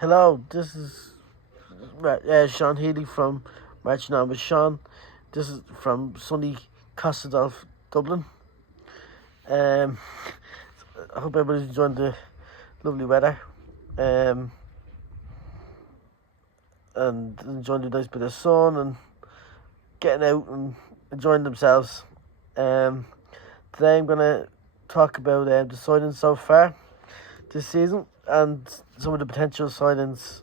Hello, this is Sean Healy from Marching On with Sean. This is from sunny Castledolf, Dublin. Um, I hope everybody's enjoying the lovely weather and enjoying the nice bit of sun and getting out and enjoying themselves. Um, Today I'm going to talk about the signings so far this season and some of the potential signings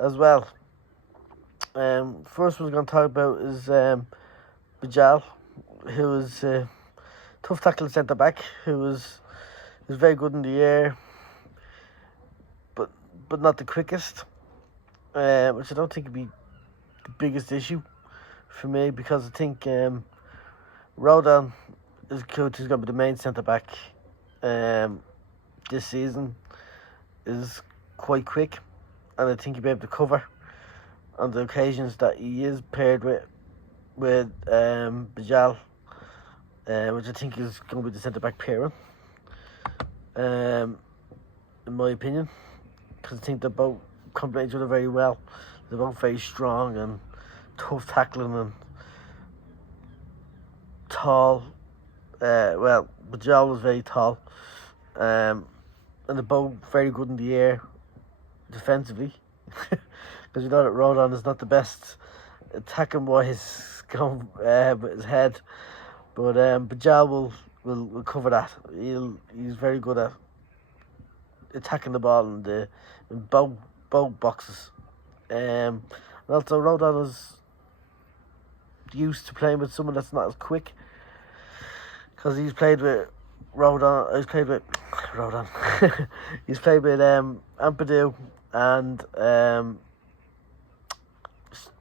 as well. First one we're going to talk about is Bajal, who is a tough tackle centre back, who was very good in the air, but not the quickest, which I don't think would be the biggest issue for me, because I think Rodon is going to be the main centre back this season, is quite quick, and I think he'll be able to cover on the occasions that he is paired with Bajal, which I think is going to be the centre back pairing, in my opinion, because I think they both complement each other very well. They're both very strong and tough tackling and tall. Bajal was very tall, and they're both very good in the air defensively. Because you know that Rodon is not the best attacking wise going with his head, but Bajal will cover that. He's very good at attacking the ball in both boxes. And also Rodon is used to playing with someone that's not as quick, because he's played with Rodon. He's played with Rodon. He's played with Ampadu and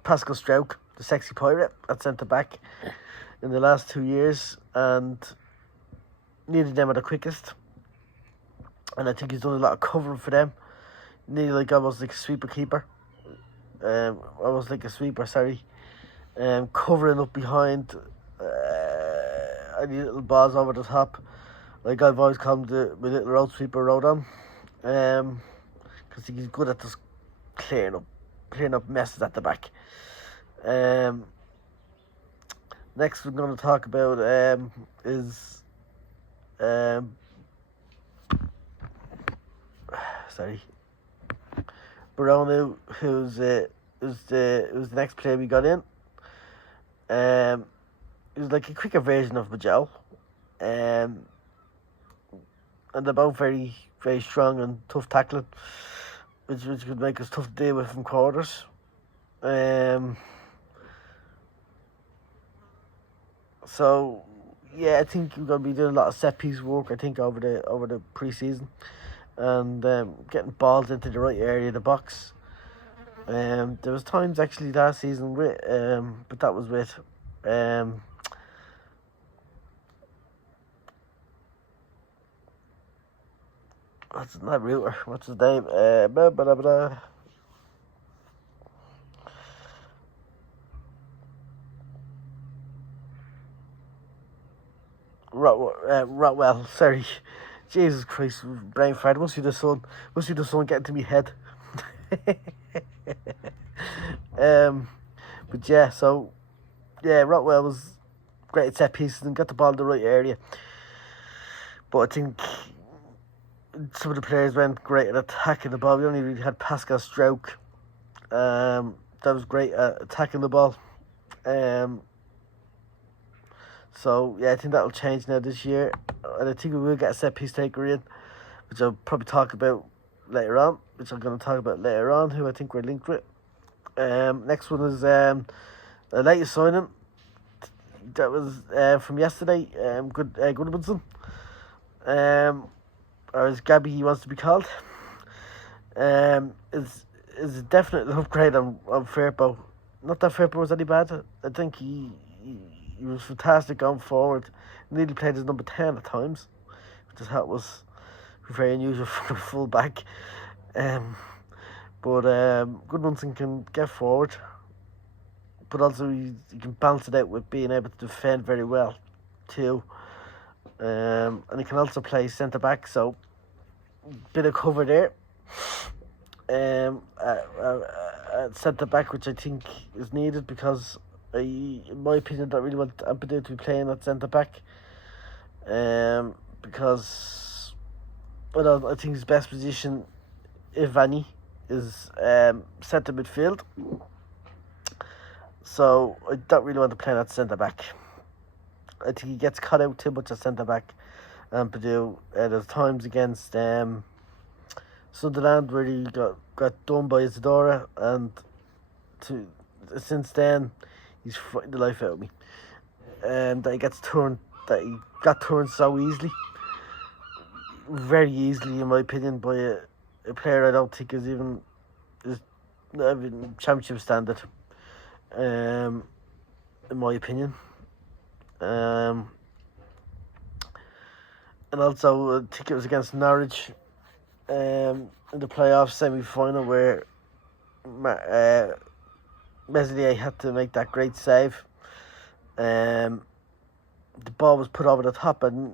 Pascal Struijk, the sexy pirate, at centre back in the last 2 years, and neither of them are the quickest. And I think he's done a lot of covering for them. Nearly almost like a sweeper keeper. Covering up behind any little balls over the top. Like I've always called him my little road sweeper Rodon. Because he's good at just clearing up messes at the back. Next we're going to talk about is Baronu, who's the next player we got in. He was like a quicker version of Bajal. And they're both very, very strong and tough tackling, which could make us tough to deal with from quarters. So yeah, I think we're going to be doing a lot of set piece work, I think, over the pre-season, and getting balls into the right area of the box. There was times actually last season with but that was with what's not Reuter? What's his name? Rotwell. Sorry, Jesus Christ, brain fart. Must be the sun. Getting to me head. But yeah, so yeah, Rotwell was great at set pieces and got the ball in the right area. But I think some of the players went great at attacking the ball. We only really had Pascal Struijk. That was great at attacking the ball. So yeah, I think that'll change now this year, and I think we will get a set piece taker in, which I'll probably talk about later on. Who I think we're linked with. Next one is the latest signing. That was from yesterday. Goodmanson. Or as Gabby he wants to be called. Is a definite upgrade on Firpo. Not that Firpo was any bad. I think he was fantastic going forward. Nearly played as number 10 at times, which I thought was very unusual for a full back. But Goodmanson can get forward, but also he can balance it out with being able to defend very well too. And he can also play centre back, so bit of cover there. at centre back, which I think is needed because in my opinion, don't really want Ampadu to be playing at centre back. Because I think his best position, if any, is centre midfield. So I don't really want to play at centre back. I think he gets cut out too much at centre back. Ampadu, there's times against Sunderland where he got done by Isadora, and since then he's frightened the life out of me. That he got turned so easily, very easily in my opinion, by a player I don't think is not even championship standard. In my opinion. And also I think it was against Norwich in the playoff semi-final where Meslier had to make that great save. The ball was put over the top and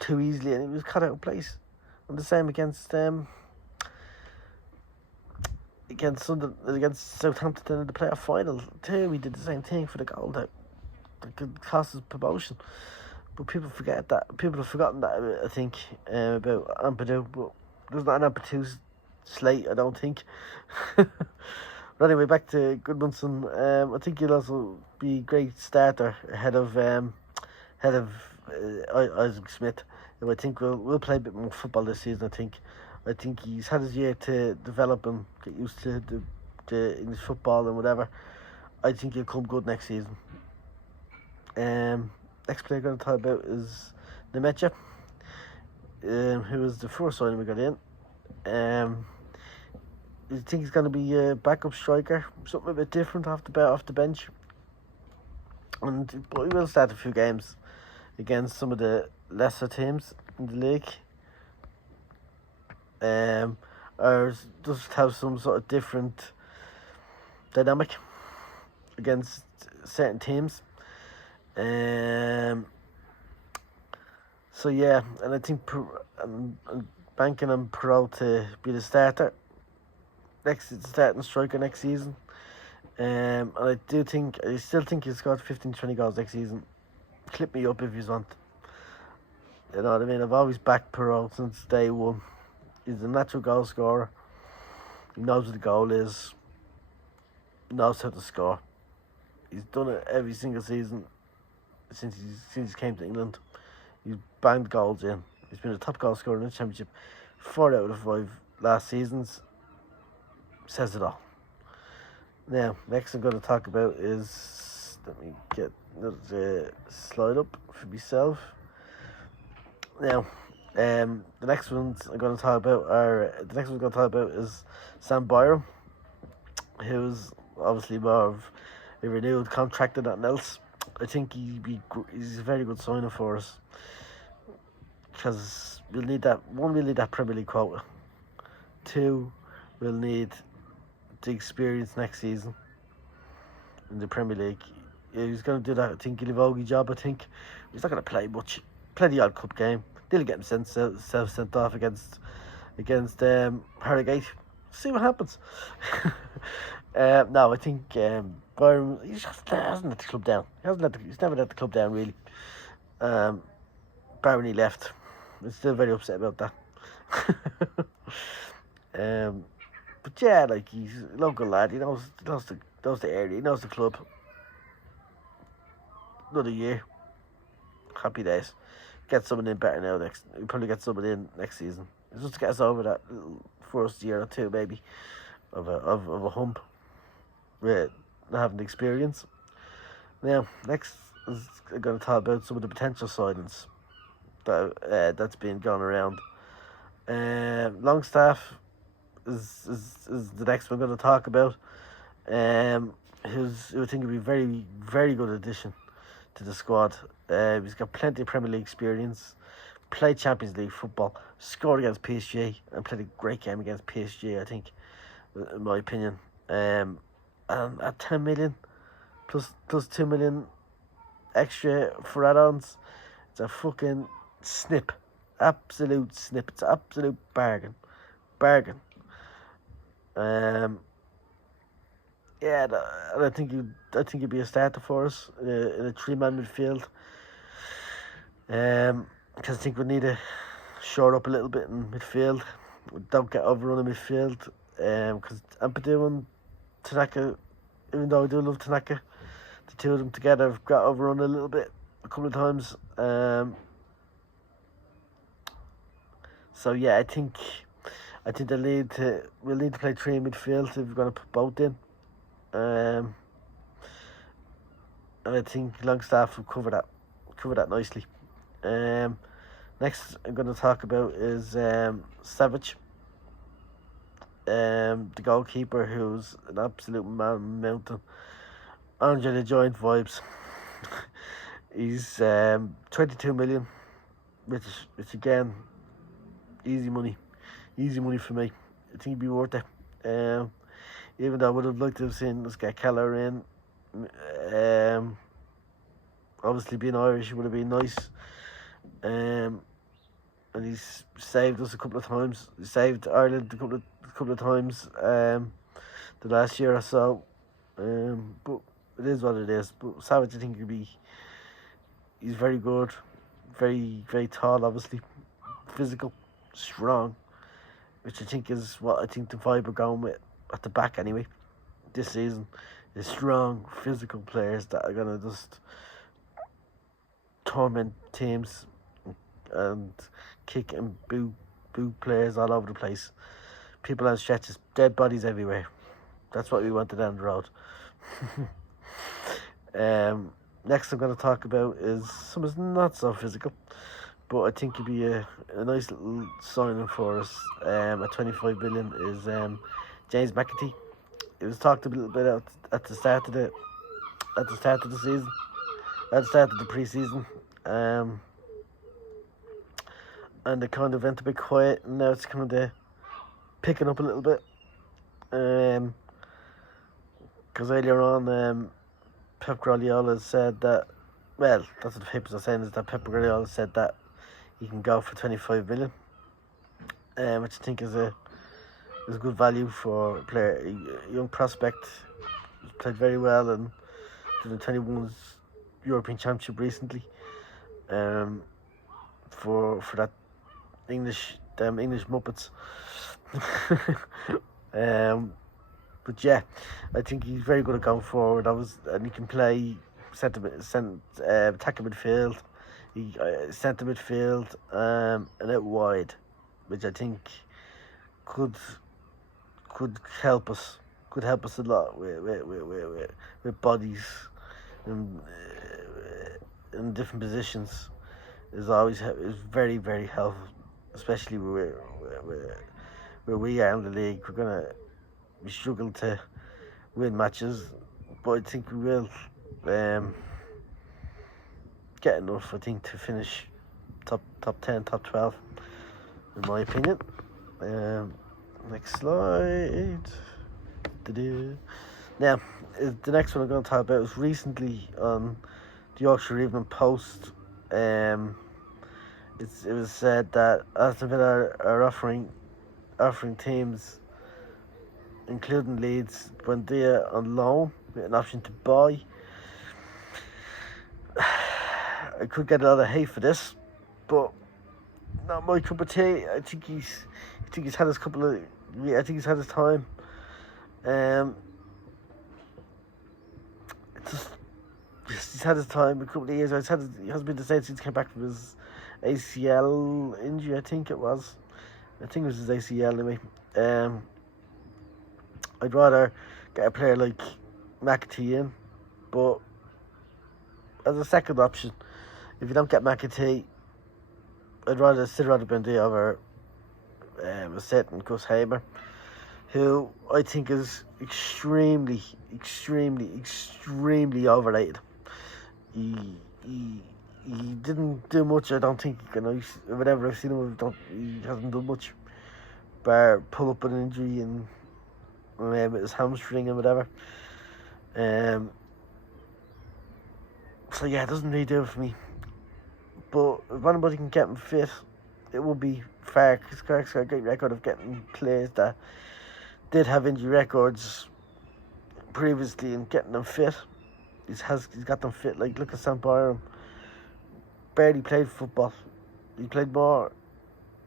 too easily, and he was cut out of place. And the same against Southampton in the playoff final too. We did the same thing for the goal that could cost us promotion. But people forget that. People have forgotten that, I think, about Ampadu. But there's not an Ampadu slate, I don't think. But anyway, back to Goodmanson. I think he'll also be a great starter ahead of Isaac Smith, who I think will play a bit more football this season. I think he's had his year to develop and get used to the English football and whatever. I think he'll come good next season. Next player I'm going to talk about is Nemecha, who was the first signing we got in. I think he's going to be a backup striker, something a bit different off the bench. But he will start a few games against some of the lesser teams in the league. Or just have some sort of different dynamic against certain teams. So yeah, and I think I'm banking on Perrault to be the starter. Starting striker next season. And I still think he'll score 15-20 goals next season. Clip me up if you want. You know what I mean? I've always backed Perrault since day one. He's a natural goal scorer. He knows what the goal is. He knows how to score. He's done it every single season since he came to England. He's banged goals in. He's been a top goal scorer in the Championship 4 out of 5 last seasons. Says it all. Now, next I'm going to talk about is, let me get another slide up for myself. Now, the next ones I'm going to talk about is Sam Byram, who's obviously more of a renewed contract than anything else. I think he's a very good signing for us because we'll need that. One, we'll need that Premier League quota. Two, we'll need the experience next season in the Premier League. Yeah, he's going to do that, I think, Gilivogi job. I think he's not going to play much. Play the odd cup game. They'll get him sent off against Harrogate. See what happens. No, I think Byron, he hasn't let the club down. He's never let the club down, really. Barney left. I'm still very upset about that. But yeah, like, he's a local lad. He knows the area. He knows the club. Another year. Happy days. Get someone in better now We'll probably get someone in next season. Just to get us over that first year or two, maybe, of a hump with not having the experience. Now, next is I'm going to talk about some of the potential signings that's been going around. Longstaff is the next one I'm going to talk about. Who I think will be a very, very good addition to the squad. He's got plenty of Premier League experience, played Champions League football, scored against PSG, and played a great game against PSG, I think, in my opinion. And at 10 million plus 2 million extra for add-ons, it's a fucking snip. Absolute snip. It's an absolute bargain. Yeah, I think he'd be a starter for us in a three-man midfield. Because I think we need to shore up a little bit in midfield. We don't get overrun in midfield. Because Ampadu and Tanaka, even though I do love Tanaka, the two of them together have got overrun a little bit a couple of times. So yeah, I think we'll need to play three in midfield if we're going to put both in. And I think Longstaff will cover that nicely. Next I'm going to talk about is Savage, the goalkeeper, who's an absolute man mountain. Andre the Giant vibes. He's 22 million, which again, easy money for me. I think he'd be worth it. Even though I would have liked to have seen us get Keller in. Obviously being Irish would have been nice. And he's saved us a couple of times. He saved Ireland a couple of times the last year or so. But it is what it is. But Savage, I think he's very good, very, very tall, obviously, physical, strong, which I think is what I think the vibe we're going with at the back anyway this season, is strong, physical players that are gonna just torment teams and kick and boo players all over the place. People on stretches, dead bodies everywhere. That's what we wanted down the road. Next I'm going to talk about is someone's not so physical, but I think it'd be a nice little signing for us at 25 million is James McAtee. It was talked a little bit at the start of the season, at the start of the pre-season, and it kind of went a bit quiet, and now it's kind of picking up a little bit. Because earlier on, Pep Guardiola said that, well, that's what the papers are saying, is that Pep Guardiola said that he can go for 25 million, which I think is a good value for a player, a young prospect. He's played very well and did the 21s European Championship recently. For that English Muppets. But yeah, I think he's very good at going forward. And he can play attack midfield, centre midfield, and out wide, which I think could help us. Could help us a lot with bodies and in different positions. Is very, very helpful, especially where we are in the league. We struggle to win matches, but I think we will get enough, I think, to finish top 10, top 12, in my opinion. Next slide. Now, the next one I'm going to talk about was recently on the Yorkshire Evening Post. It was said that Aston Villa are offering teams, including Leeds, Buendia on loan with an option to buy. I could get a lot of hate for this, but not my cup of tea. I think he's had his he's had his time. He's had his time a couple of years. He has been the same since he came back from his ACL injury. I think it was his ACL anyway. I'd rather get a player like McAtee in, but as a second option, if you don't get McAtee, I'd rather Buendia over a certain Gus Hamer, who I think is extremely overrated. He didn't do much. I don't think whenever I've seen him, he hasn't done much, bar pull up an injury and with his hamstring and whatever. So yeah, it doesn't really do it for me. But if anybody can get him fit, it would be fair, because Clark's got a great record of getting players that did have injury records previously in getting them fit. He's got them fit. Like, look at Sam Byram. Barely played football. He played more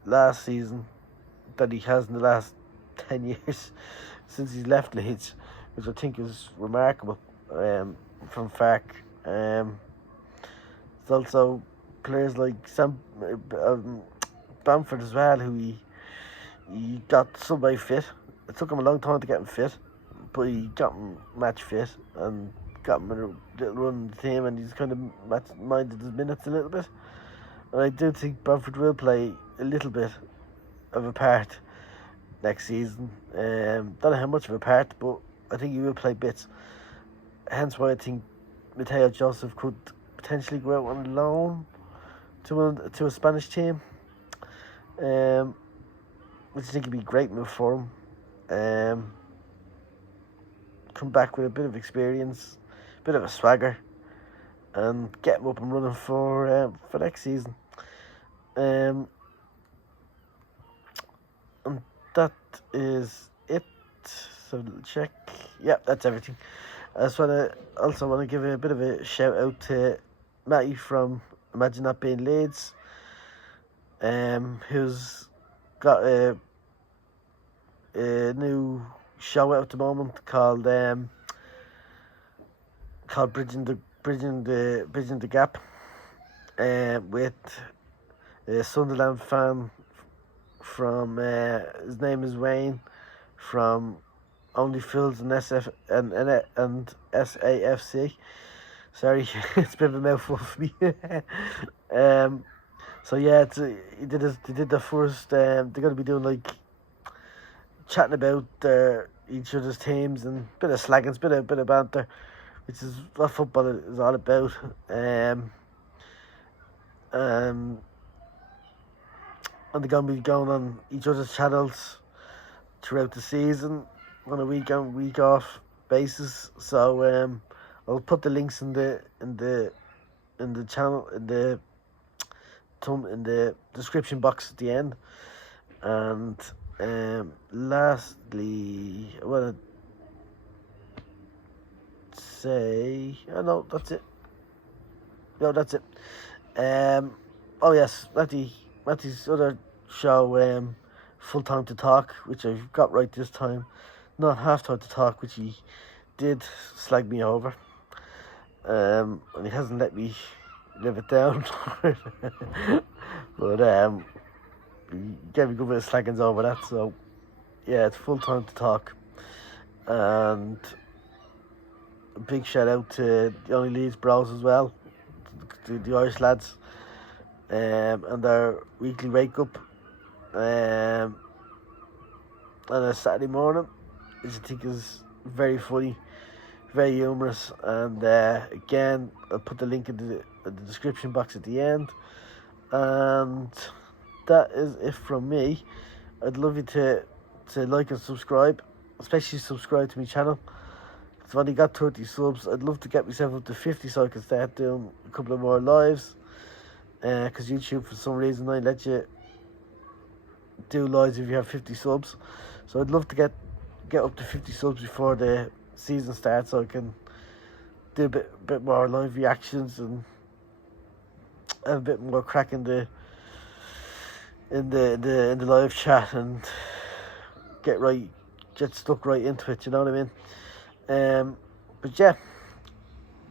last season than he has in the last 10 years since he's left Leeds, which I think is remarkable from Fark. There's also players like Sam Bamford as well, who he got somebody fit. It took him a long time to get him fit, but he got him match fit and got him in a little run in the team, and he's kind of minded his minutes a little bit. And I do think Bamford will play a little bit of a part next season. Don't know how much of a part, but I think he will play bits. Hence why I think Mateo Joseph could potentially go out on loan to a Spanish team, which I think would be a great move for him. Come back with a bit of experience, a bit of a swagger, and get him up and running for next season. And that is it. So check. Yeah, that's everything. I just also want to give a bit of a shout out to Matty from Imagine That Being Leeds, who's got a new show out at the moment called Bridging the Gap, with a Sunderland fan from his name is Wayne from Only Fools and SAFC. Sorry, it's a bit of a mouthful for me. So yeah, they did the first. They're going to be doing like chatting about each other's teams and a bit of slagging, bit of banter, which is what football is all about. And they're going to be going on each other's channels throughout the season on a week on week off basis. So I'll put the links in the channel in the description box at the end. And lastly, I want to say, no, that's it. No, that's it. Oh yes, Matty's other show, Full Time to Talk, which I've got right this time, not Half Time to Talk, which he did slag me over, and he hasn't let me live it down. But he gave me a good bit of slaggings over that. So yeah, it's Full Time to Talk, and a big shout out to the Only Leeds Bros as well, the Irish lads, and their weekly wake up on a Saturday morning, which I think is very funny, very humorous. And again, I'll put the link in the description box at the end. And that is it from me. I'd love you to like and subscribe, especially subscribe to my channel. I've only got 30 subs. I'd love to get myself up to 50 so I can start doing a couple of more lives. Because YouTube, for some reason, I let you do lives if you have 50 subs. So I'd love to get up to 50 subs before the season starts, so I can do a bit more live reactions and have a bit more crack in the live chat and get stuck right into it. You know what I mean? But yeah,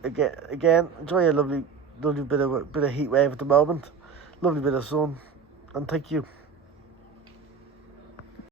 again, enjoy a lovely bit of heat wave at the moment, lovely bit of sun, and thank you.